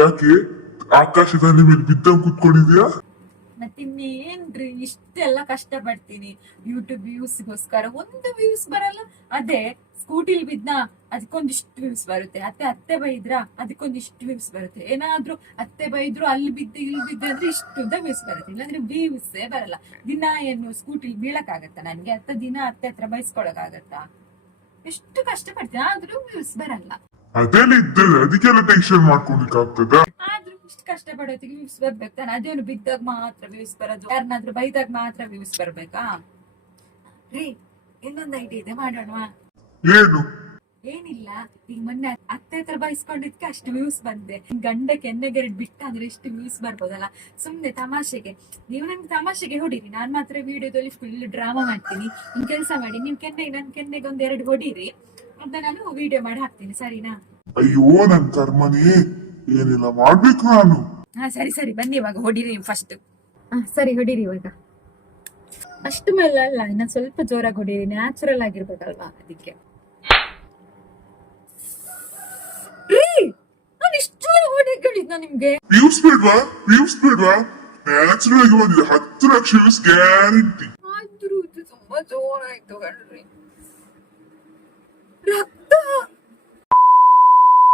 ಯಾಕೆ ಆಕಾಶದಲ್ಲಿ ಮೇಲೆ ಬಿದ್ದ ಕುತ್ಕೊಂಡಿದ್ಯಾ? ಮತ್ತಿನ್ನೇನ್ರಿ ಇಷ್ಟೆಲ್ಲ ಕಷ್ಟ ಪಡ್ತೀನಿ ಯೂಟ್ಯೂಬ್ ವ್ಯೂಸ್ಗೋಸ್ಕರ, ಒಂದು ವ್ಯೂಸ್ ಬರಲ್ಲ. ಅದೇ ಸ್ಕೂಟಿಲಿ ಬಿದ್ನ ಅದಕ್ಕೊಂದಿಷ್ಟು ವ್ಯೂಸ್ ಬರುತ್ತೆ, ಅತ್ತೆ ಬೈದ್ರ ಅದಕ್ಕೊಂದಿಷ್ಟು ವ್ಯೂಸ್ ಬರುತ್ತೆ, ಏನಾದ್ರೂ ಅತ್ತೆ ಬೈದ್ರು ಅಲ್ಲಿ ಬಿದ್ದು ಇಲ್ಲಿ ಬಿದ್ದು ಅಂದ್ರೆ ಇಷ್ಟು ವ್ಯೂಸ್ ಬರುತ್ತೆ, ಇಲ್ಲಾಂದ್ರೆ ವ್ಯೂಸೇ ಬರಲ್ಲ. ದಿನ ಏನು ಸ್ಕೂಟಿಲಿ ಬೀಳಕ್ಕಾಗತ್ತ ನನ್ಗೆ? ದಿನ ಅತ್ತೆ ಹತ್ರ ಬೈಸ್ಕೊಳಕಾಗತ್ತಾ? ಎಷ್ಟು ಕಷ್ಟ ಪಡ್ತೀನಿ ಆದ್ರೂ ವ್ಯೂಸ್ ಬರಲ್ಲ. ಅದೆಲ್ಲ ಇದ್ದಲ್ಲ, ಅದಕ್ಕೆಲ್ಲ ಟೆನ್ಷನ್ ಮಾಡ್ಕೊಳಿಕ್ಕಾಗ್ತದ? ಆದ್ರೂ ಇಷ್ಟು ಕಷ್ಟ ಪಡೋತಿಗೆ ವ್ಯೂಸ್ ಬರ್ಬೇಕು ತಾನೆ? ಅದೇನು ಬಿದ್ದಾಗ ಮಾತ್ರ ವ್ಯೂಸ್ ಬರೋದು, ಯಾರನ್ನಾದ್ರೂ ಬೈದಾಗ ಮಾತ್ರ ವ್ಯೂಸ್ ಬರ್ಬೇಕಾ? ರೀ, ಇನ್ನೊಂದು ಐಡಿಯಾ ಇದೆ, ಮಾಡೋಣವಾ? ಏನು? ಏನಿಲ್ಲ, ಈಗ ಮೊನ್ನೆ ಅತ್ತೆ ಹತ್ರ ಬೈಸ್ಕೊಂಡಿದ್ಕೆ ಅಷ್ಟು ವ್ಯೂಸ್ ಬಂದೆ, ಗಂಡ ಕೆನ್ನೆಗೆರಡು ಬಿಟ್ಟ ಅಂದ್ರೆ ಎಷ್ಟು ವ್ಯೂಸ್ ಬರ್ಬೋದಲ್ಲ. ಸುಮ್ನೆ ತಮಾಷೆಗೆ ನೀವು ನಂಗೆ ತಮಾಷೆಗೆ ಹೊಡೀರಿ, ನಾನ್ ಮಾತ್ರ ವಿಡಿಯೋದಲ್ಲಿ ಫುಲ್ ಡ್ರಾಮಾ ಮಾಡ್ತೀನಿ. ನಿಮ್ ಕೆಲಸ ಮಾಡಿ, ನಿಮ್ ನನ್ ಕೆನ್ನೆಗೆ ಒಂದೆರಡು ಹೊಡೀರಿ, ಅಂತ ನಾನು ವಿಡಿಯೋ ಮಾಡಿ ಹಾಕ್ತೀನಿ, ಸರಿನಾ? ಅಯ್ಯೋ ನನ್ ಕರ್ಮನೇ, ಏನಿಲ್ಲ ಮಾಡ್ಬೇಕು ನಾನು. ಹಾ ಸರಿ ಬನ್ನಿ, ಇವಾಗ ಹೊಡೀರಿ ನೀವು ಫಸ್ಟ್. ಸರಿ ಹೊಡೀರಿ ಇವಾಗ. ಅಷ್ಟು ಮೇಲೆ ಅಲ್ಲ, ಇನ್ನ ಸ್ವಲ್ಪ ಜೋರಾಗಿ ಹೊಡೀರಿ, ನ್ಯಾಚುರಲ್ ಆಗಿರ್ಬೇಕಲ್ವಾ ಅದಕ್ಕೆ. ನಾನು ಇಷ್ಟು ಜೋರ ಹೊಡಿಗಳಿದ್ನ ನಿಮ್ಗೆ? ವ್ಯೂಸ್ ಬೇಡ್ವಾ? ನ್ಯಾಚುರಲ್ ಆಗಿ ಬಂದಿದೆ, 10 ಲಕ್ಷ ವ್ಯೂಸ್ ಗ್ಯಾರಂಟಿ. ಆದ್ರೂ ಇದು ತುಂಬಾ ಜೋರಾಯ್ತು ಕಣ್ರಿ. ರಕ್ತ